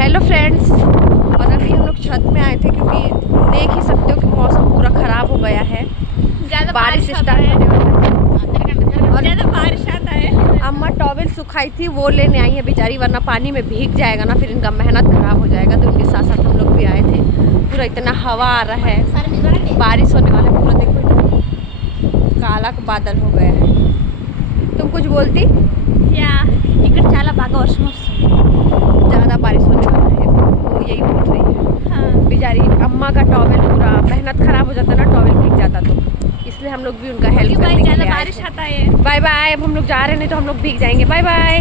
Hello friends, और अभी हम लोग छत में आए थे क्योंकि देख ही सकते हो कि मौसम पूरा ख़राब हो गया है। ज़्यादा बारिश स्टार्ट होने वाला है और ज़्यादा बारिश आता है। अम्मा टॉवेल सुखाई थी वो लेने आई है बेचारी, वरना पानी में भीग जाएगा ना, फिर इनका मेहनत ख़राब हो जाएगा। तो उनके साथ साथ हम लोग भी आए थे। पूरा इतना हवा आ रहा है, बारिश होने वाला है। पूरा देखो इतना काला बादल हो गया है। तुम कुछ बोलती? या ఇక్కడ చాలా బాగా వర్షం వస్తుంది। ज़्यादा बारिश होने वाला है, वो यही बोल रही है। हाँ। बेचारी अम्मा का टॉवेल पूरा मेहनत ख़राब हो जाता ना, टॉवेल भीग जाता, तो इसलिए हम लोग भी उनका हेल्प करने के लिए आए थे। बारिश आता है। Bye bye. अब हम लोग जा रहे हैं, नहीं तो हम लोग भीग जाएंगे। Bye bye.